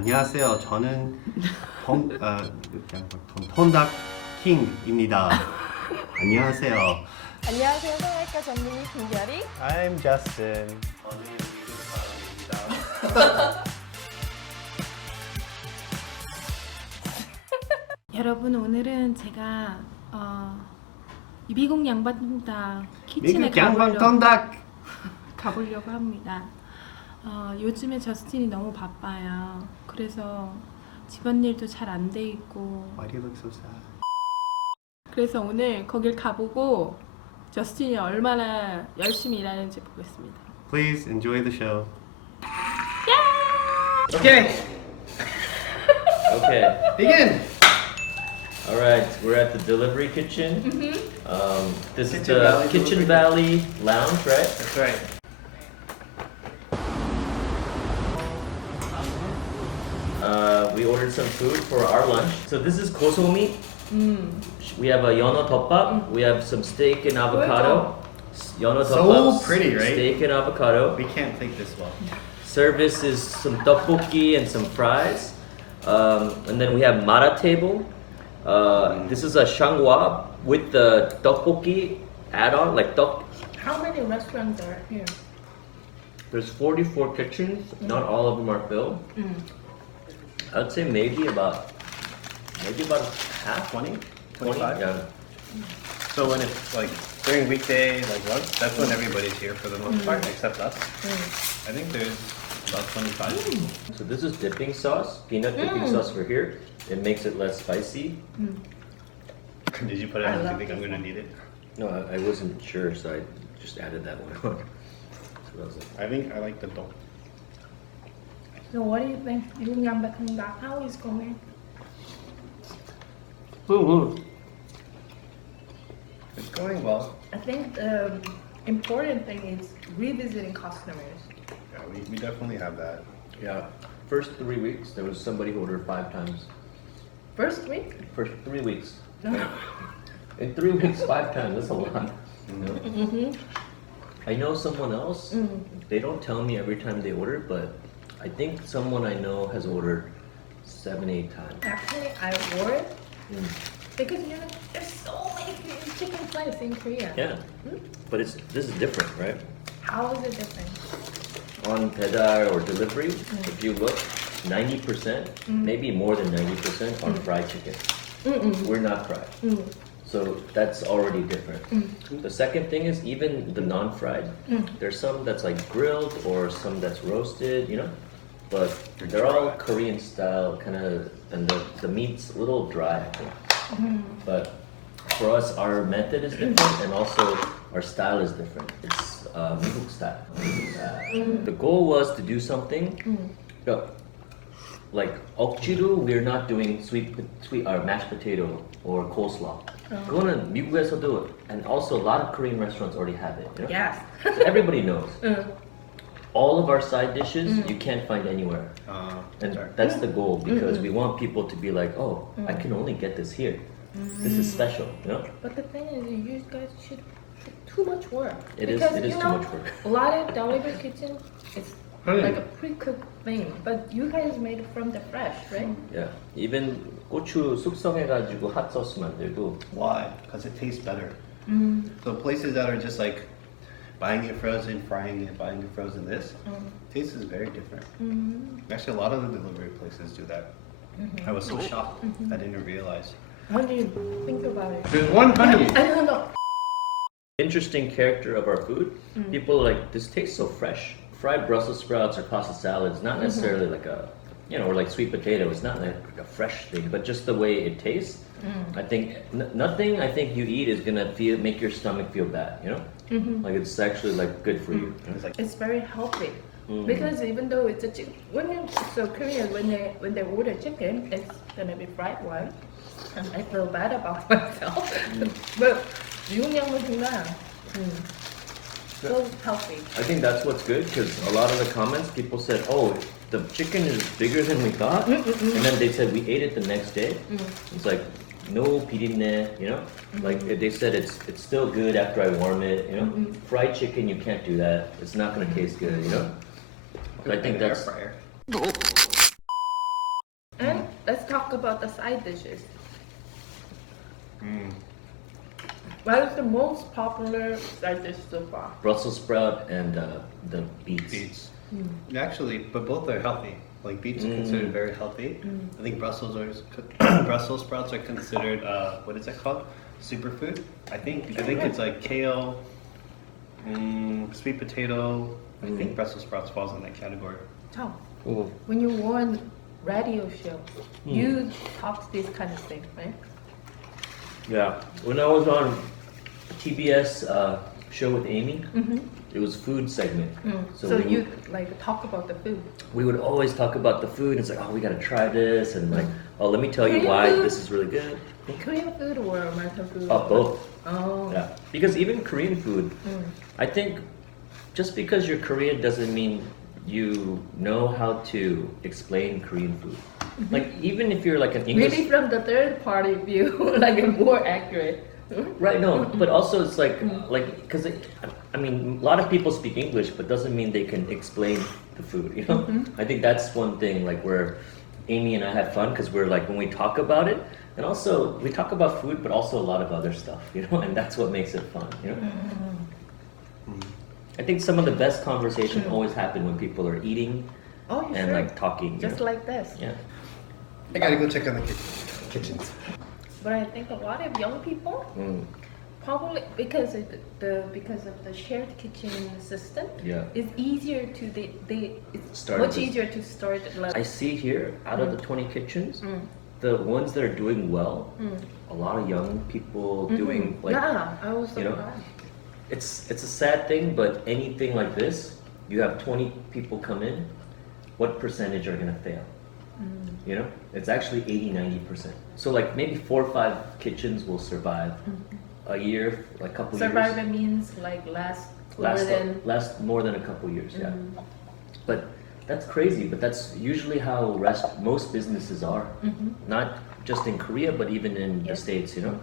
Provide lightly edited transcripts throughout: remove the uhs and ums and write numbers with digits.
안녕하세요. 저는 통닭 킹입니다. 안녕하세요. 안녕하세요. 성형외과 전문의 김별이. I'm Justin. 저는 미국 사람입니다. 여러분 오늘은 제가 미국양반통닭 키친에 미국양반통닭 가보려고 합니다. 요즘에 저스틴이 너무 바빠요. 그래서 집안일도 잘 안 돼 있고 Why do you look so sad? 그래서 오늘 거길 가보고 저스틴이 얼마나 열심히 일하는지 보겠습니다. Please enjoy the show. Okay, Okay. begin. All right. We're at the delivery kitchen. This is Kitchen the Valley Kitchen Delivery. Valley Lounge, right? That's right. We ordered some food for our lunch. So this is kosomi. We have a yeoneo tteobbap. We have some steak and avocado. Yeoneo So tteobbap, pretty, right? Steak and avocado. We can't take this well. Service is some tteokbokki and some fries. And then we have mara table. This is a shanghwa with the tteokbokki add-on, like tteok. How many restaurants are here? There's 44 kitchens. Not all of them are filled. I'd say maybe about half. 20? 20, 25? yeah. So when it's like during weekday, like lunch, that's when everybody's here for the most part, except us. I think there's about 25. So this is dipping sauce, peanut dipping sauce for here. It makes it less spicy. Did you put it on? Do you think I'm gonna need it? No, I wasn't sure, so I just added that one on. So that was it. I think I like the dough. So what do you think? 미국양반통닭, how is going? It's going well. I think the important thing is revisiting customers. Yeah, we definitely have that. Yeah. First 3 weeks, there was somebody who ordered 5 times. First week? First 3 weeks. In 3 weeks, 5 times. That's a lot. You know? I know someone else. They don't tell me every time they order, but I think someone I know has ordered 7, 8 times. Actually, I worried because there's so many chicken places in Korea. Yeah. But this is different, right? How is it different? On pedal or delivery, if you look, 90%, maybe more than 90% are fried chicken. We're not fried. So that's already different. The second thing is even the non-fried. There's some that's like grilled or some that's roasted, you know? But they're all Korean style kind of, and the meat's a little dry, I think. But for us, our method is different and also our style is different. It's Mihuk style. The goal was to do something, like 억지로 we're not doing sweet or mashed potato or coleslaw. 그거는 미국에서도, and also a lot of Korean restaurants already have it. You know? Yes. So everybody knows. All of our side dishes you can't find anywhere. And that's the goal because we want people to be like, oh, I can only get this here. This is special, you know? But the thing is, you guys should too much work. It is because, too much work. A lot of delivery kitchen, it's like a pre-cooked thing, but you guys made it from the fresh, right? Yeah. Even 고추 숙성해가지고 핫 소스 만들고. Why? Because it tastes better. So places that are just like buying it frozen, frying it, buying it frozen, this taste is very different. Actually, a lot of the delivery places do that. I was so shocked. I didn't realize. What do you think about it? There's one honey. I don't know. Interesting character of our food. People are like, this tastes so fresh. Fried Brussels sprouts or pasta salad is not necessarily like a, or like sweet potato. It's not like a fresh thing, but just the way it tastes. I think nothing I think you eat is gonna make your stomach feel bad. You know, like it's actually like good for you. It's like It's very healthy because even though it's a chicken, so Korean when they order chicken, it's gonna be fried one, and I feel bad about myself. But 미국양반통닭, so healthy. I think that's what's good because a lot of the comments people said, oh, the chicken is bigger than we thought, and then they said we ate it the next day. It's like no birinne, you know, like they said it's still good after I warm it, you know. Fried chicken you can't do that. It's not gonna taste good, you know. But I think an air that's fryer. And let's talk about the side dishes. What is the most popular side dish so far? Brussels sprout and the beets. Beets. Actually, but both are healthy. Like beets are considered very healthy. I think Brussels sprouts are considered what is that called? Superfood. I think it's like kale, sweet potato. I think Brussels sprouts falls in that category. Tom, Oh. when you were on radio show, you talk this kind of thing, right? Yeah. When I was on TBS show with Amy, it was food segment. So we you like talk about the food. we would always talk about the food. It's like, oh, we gotta try this, and like, oh, let me tell you Korean why food? this is really good. Korean food or American food? Both. Oh. Yeah. Because even Korean food, I think just because you're Korean doesn't mean you know how to explain Korean food. Like even if you're like an English, Really from the third party view, like more accurate. right? No, but also it's like because I mean a lot of people speak English, but doesn't mean they can explain the food. You know, I think that's one thing like where Amy and I have fun because we're like when we talk about it, and also we talk about food, but also a lot of other stuff. You know, and that's what makes it fun. You know. I think some of the best conversation always happen when people are eating Oh, you and sure? like talking. you Just know? like this. Yeah. I gotta go check on the kitchens. But I think a lot of young people probably because of the shared kitchen system. Yeah. It's easier to it's Start much this- easier to start. Like, I see here out of the 20 kitchens, the ones that are doing well, a lot of young people doing like yeah, I was you know, surprised. it's a sad thing, but anything like this, you have 20 people come in, what percentage are gonna fail? You know, it's actually 80-90%. So like maybe 4 or 5 kitchens will survive a year, like a couple Survivor years. means like Last more than a couple years, yeah. But that's crazy. But that's usually how most businesses are, not just in Korea, but even in the States. You know,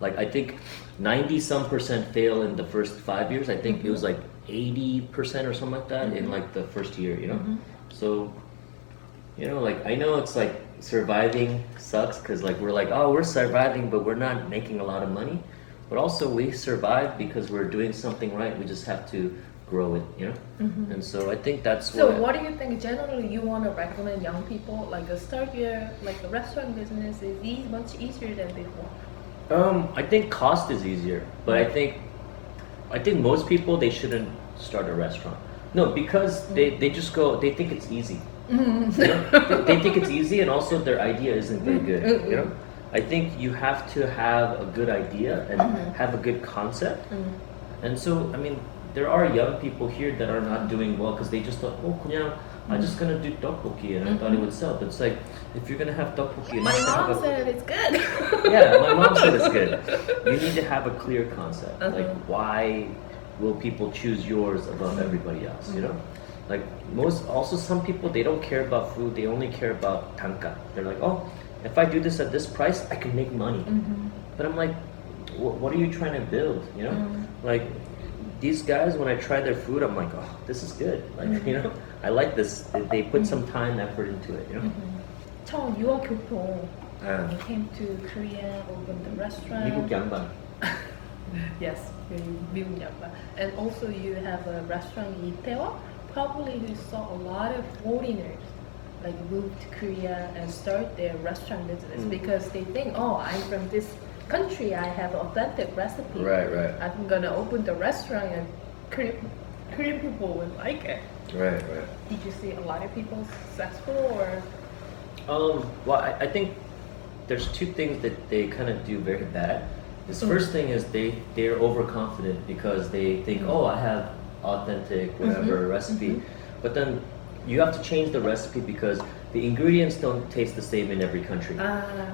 like I think 90-some% fail in the first 5 years. I think it was like 80% or something like that in like the first year. You know, so you know, like I know it's like surviving sucks because like we're like, oh, we're surviving, but we're not making a lot of money. But also we survive because we're doing something right. We just have to grow it, you know. And so I think that's So what do you think generally you want to recommend young people like start your like a restaurant business is much easier than before? I think cost is easier, but I think most people they shouldn't start a restaurant. No, because they just go. They think it's easy. You know? they think it's easy, and also their idea isn't very good. You know, I think you have to have a good idea and have a good concept. And so, I mean, there are young people here that are not doing well because they just thought, oh, 그냥 I'm just gonna do tteokbokki, and I thought it would sell. But it's like if you're gonna have tteokbokki, My you have to mom have a- said it's good. yeah, my mom said it's good. You need to have a clear concept. Like, why will people choose yours above everybody else? You know, like some people they don't care about food. They only care about tanka. They're like, oh, if I do this at this price, I can make money. But I'm like, what are you trying to build? You know, like these guys when I try their food, I'm like, oh, this is good. Like, you know, I like this. They put some time, effort into it. You know. 처음 유학 교통. You came to Korea, opened the restaurant. 미국양반. Yes, 미국양반. And also you have a restaurant in Itaewon. Probably you saw a lot of foreigners like move to Korea and start their restaurant business because they think, oh, I'm from this country, I have authentic recipe. Right. I'm gonna open the restaurant and Korean people would like it. Right. Did you see a lot of people successful or? Well, I think there's two things that they kind of do very bad. This first thing is they're overconfident because they think, oh, I have authentic whatever recipe, but then you have to change the recipe because the ingredients don't taste the same in every country.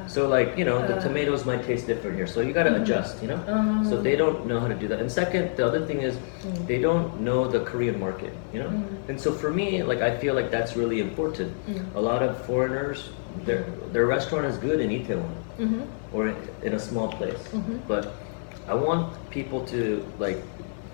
So like, you know, the tomatoes might taste different here, so you got to adjust, you know. So they don't know how to do that. And second, the other thing is they don't know the Korean market, you know. And so for me, like I feel like that's really important. A lot of foreigners, their restaurant is good in Itaewon or in a small place, but I want people to like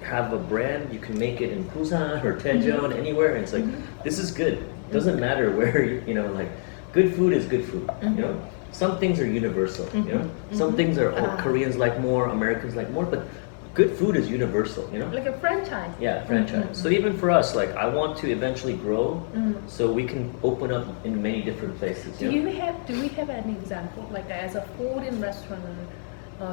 have a brand. You can make it in Busan or Daejeon, anywhere. And it's like this is good. Doesn't matter where you know, like good food is good food. You know, some things are universal. You know, some things are Koreans like more, Americans like more, but good food is universal. You know, Like a franchise. yeah, franchise. So even for us, like I want to eventually grow, so we can open up in many different places. Do we have an example like as a foreign restaurant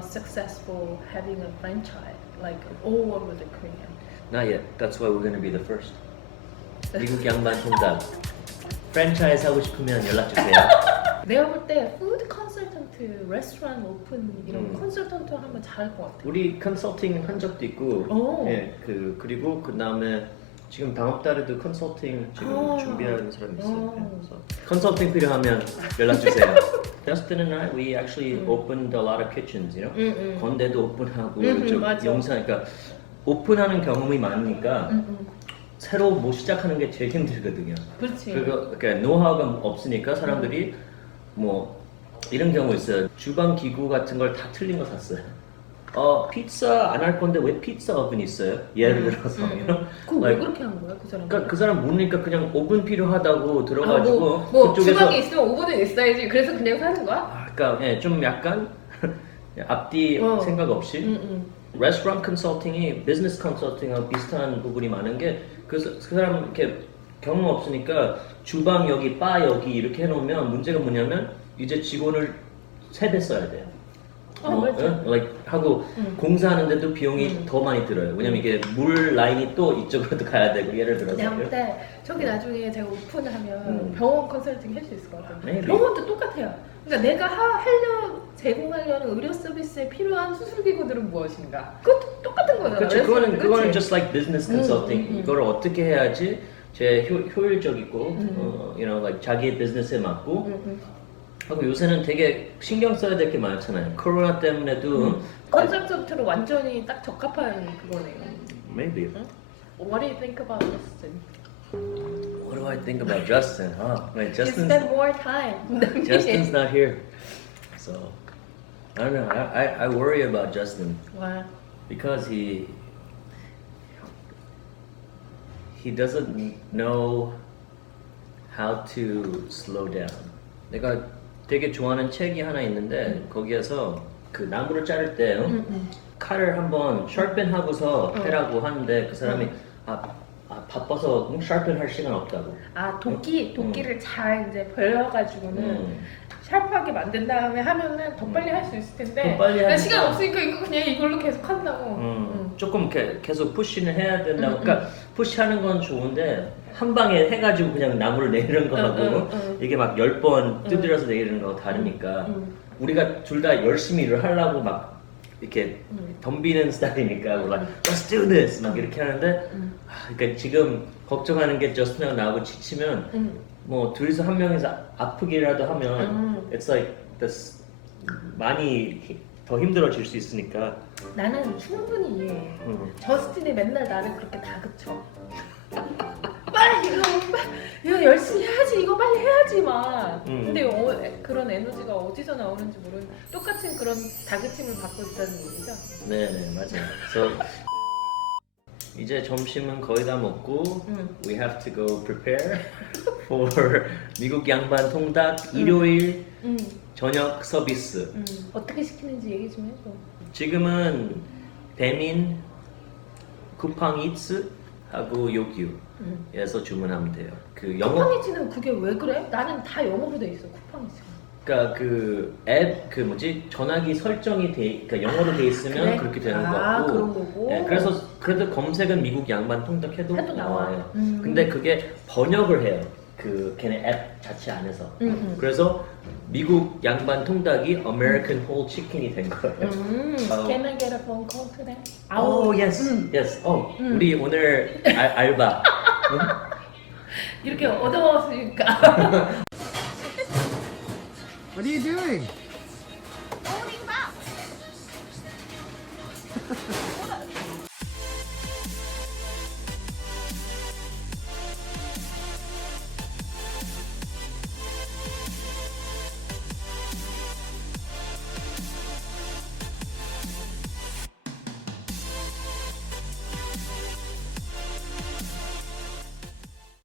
successful having a franchise like all over the Korea? Not yet. That's why we're going to be the first. 미국양반통닭 프랜차이즈 하고 싶으면 연락 주세요. 내가 볼 때 푸드 컨설턴트, 레스토랑 오픈 이런 컨설턴트 하면 잘할 것 같아. 우리 컨설팅 한 적도 있고, 오. 예, 그리고 그 다음에 지금 다음 달에도 컨설팅 지금 준비하는 사람이 있어요. 그래서 컨설팅 필요하면 연락 주세요. Justin and I, we actually opened a lot of kitchens, you know. 건대도 오픈하고, 맞아. 용산, 그러니까 오픈하는 경험이 많으니까. 새로 뭐 시작하는 게 제일 힘들거든요. 그렇지. 그러니까 노하우가 없으니까 사람들이 뭐 이런 경우 있어요. 주방 기구 같은 걸 다 틀린 거 샀어요. 피자 안 할 건데 왜 피자 오븐 있어요? 예를 들어서. 그거 왜 그렇게 한 거야, 그 사람? 그러니까 그 사람 모르니까 그냥 오븐 필요하다고 들어가지고 뭐 그쪽에서 주방에 있으면 오븐은 있어야지. 그래서 그냥 사는 거야? 그러니까 예, 좀 약간 앞뒤 생각 없이 레스토랑 컨설팅이 비즈니스 컨설팅하고 비슷한 부분이 많은 게 그 사람 이렇게 경험 없으니까 주방 여기, 바 여기 이렇게 해놓으면 문제가 뭐냐면 이제 직원을 3배 써야 돼요. 맞아. like 하고 공사하는데도 비용이 더 많이 들어요. 왜냐면 이게 물 라인이 또 이쪽으로도 가야 되고 예를 들어서. 내가 볼 때 저기 나중에 제가 오픈을 하면 병원 컨설팅 할 수 있을 것 같아요. Maybe. 병원도 똑같아요. 그러니까 내가 제공하려는 의료 서비스에 필요한 수술 기구들은 무엇인가? 그것도 똑같은 거잖아. 그렇죠. 그거는 그치? just like business consulting. 이걸 어떻게 해야지 제 효율적이고, you know, like 자기의 비즈니스에 맞고. 하고 요새는 되게 신경 써야 될 게 많잖아요. 코로나 때문에도. 컨설턴트로 완전히 딱 적합한 그거네요. Maybe. What do you think about Justin? What do I think about Justin? Wait, You Justin's spend more time. Justin's not here, so I don't know. I worry about Justin 와. because he doesn't know how to slow down. 내가 되게 좋아하는 책이 하나 있는데 거기에서 그 나무를 자를 때 칼을 한번 샤र्펜 하고서 해라고 하는데 그 사람이 바빠서 샤र्펜 할 시간 없다고. 도끼를 잘 이제 벌려가지고는 샤프하게 만든 다음에 하면은 더 빨리 할 수 있을 텐데. 더 빨리 나 하니까. 시간 없으니까 그냥 이걸로 계속 한다고. 조금 이렇게 계속 푸시는 해야 된다고. 그러니까 푸시하는 건 좋은데 한 방에 해가지고 그냥 나무를 내리는 거하고 이게 막 10번 두드려서 내리는 거하고 다르니까 우리가 둘 다 열심히 일을 하려고 막 이렇게 덤비는 스타일이니까 we're like, let's do this 막 이렇게 하는데 그러니까 지금 걱정하는 게 저스틴하고 나하고 지치면 뭐 둘이서 한 명이서 아프기라도 하면 it's like this 많이 더 힘들어질 수 있으니까 나는 충분히 이해해. 저스틴이 맨날 나를 그렇게 다그쳐. 빨리 이거 열심히 해야지, 이거 빨리 해야지 막. 근데 그런 에너지가 어디서 나오는지 모르는 똑같은 그런 다그침을 받고 있다는 얘기죠. 네네 맞아요. So 이제 점심은 거의 다 먹고 we have to go prepare for 미국 양반 통닭 일요일 저녁 서비스. 어떻게 시키는지 얘기 좀 해줘. 지금은 배민, 쿠팡이츠 하고 요기요에서 주문하면 돼요. 그 영어 쿠팡이츠는 그게 왜 그래? 나는 다 영어로 돼 있어 쿠팡이츠. 그러니까 그 앱 그 뭐지 전화기 설정이 그러니까 영어로 돼 있으면 그래? 그렇게 되는 거 같고. 그런 거고. 네, 그래서 그래도 검색은 미국 양반 통닭 해도 나와. 나와요. 근데 그게 번역을 해요. 그 걔네 앱 자체 안에서. 그래서 미국 양반 통닭이 American Whole Chicken이 된 거예요. Can I get a phone call today? Oh yes, yes. 우리 오늘 알바. 이렇게 얻어먹었으니까. What are you doing?